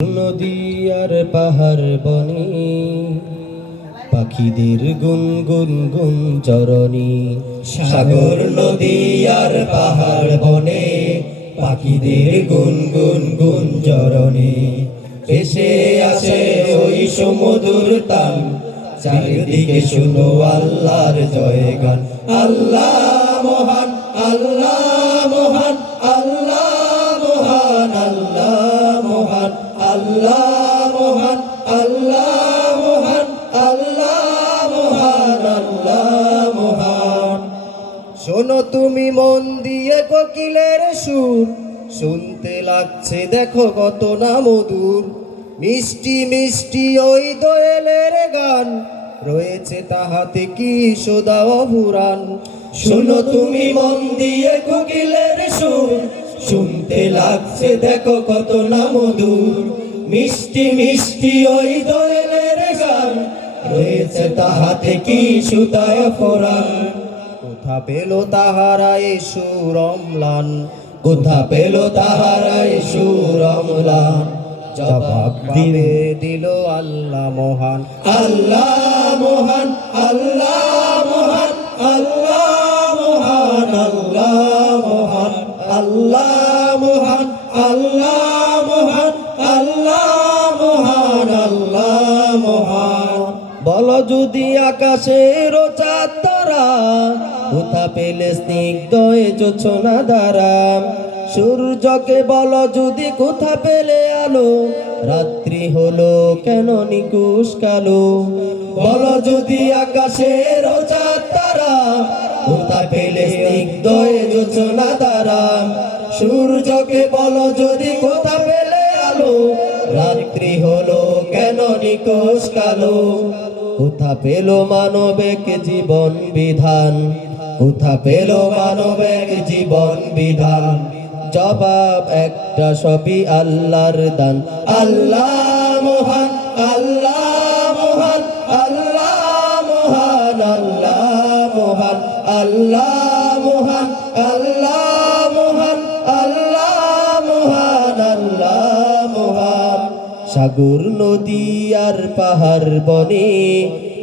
নদী আর পাহাড় বনে পাখিদের গুনগুন গুঞ্জরণী। সাগর নদী আর পাহাড় বনে পাখিদের গুনগুন গুঞ্জরণে ভেসে আসে ওই সমুদ্র তান। চারিদিকে শুনো আল্লাহর জয়গান। আল্লাহ মহান, আল্লাহ মহান, আল্লাহ মহান, আল্লাহ মহান, আল্লাহ মহান, আল্লাহ মহান, আল্লাহ মহান, আল্লাহ মহান। শোনো তুমি মন দিয়ে কোকিলের সুর, শুনতে লাগছে দেখো কত না মধুর। মিষ্টি মিষ্টি ওই দোয়েলের গান, রয়েছে তাহাতে কি সদা অপুরাণ। শোনো তুমি মন দিয়ে কোকিলের সুর, শুনতে লাগছে দেখো কত না মধুর। মিষ্টি মিষ্টি ওই দোয়েলের গান, রয়েছে তাহাতে কি সুদায় ফোরান। কোথা পেল তাহারা এ সুর অম্লান, কোথা পেল তাহারা এ সুর অম্লান। জবাব দিবে দিল আল্লাহ মহান। আল্লাহ মহান, আল্লাহ মহান, আল্লাহ মহান, আল্লাহ মহান, আল্লাহ মহান, আল্লাহ মহান, আল্লাহ মহান, আল্লাহ মহান। বলো যদি আকাশের চাঁদ তারা, কোথা পেলে স্নিগ্ধ এ জোছনা দ্বারা। সূর্যকে বলো যদি কোথা পেলে আলো, রাত্রি হলো কেন নিকুশ কালো। বলো যদি আকাশের চাঁদ তারা, কোথা পেলে স্নিগ্ধ এ জোছনা তারা। সূর্যকে বলো যদি কোথা পেলে আলো, রাত্রি হলো কেন নিকুশ কালো। কোথা পেল মানবিক জীবন বিধান, কোথা পেল মানবিক জীবন বিধান। জবাব একটা সবই আল্লাহর দান। আল্লাহ মহান, আল্লাহ মহান, আল্লাহ মহান, আল্লাহ মহান, আল্লাহ মহান, আল্লাহ মহান, আল্লাহ মহান, আল্লাহ মহান। সাগর নদী আর পাহাড় বনে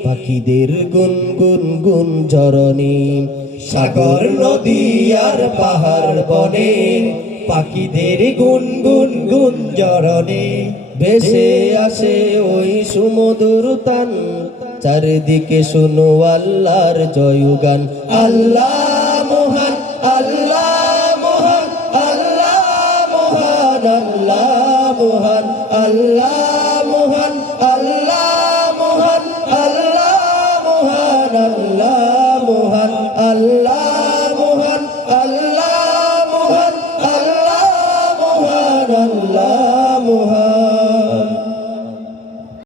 পাখিদের গুনগুন গুঞ্জরণী। সাগর নদী আর পাহাড় বনে পাখিদের গুনগুন গুঞ্জরণে ভেসে আসে ওই সুমধুর তান, চারিদিকে শুনো আল্লাহর জয়গান। আল্লাহ মহান, আল্লাহ মহান, আল্লাহ মহান, আল্লাহ মহান, আল্লাহ মহান, আল্লাহ মহান, আল্লাহ মহান, আল্লাহ মহান, আল্লাহ মহান, আল্লাহ মহান, আল্লাহ মহান, আল্লাহ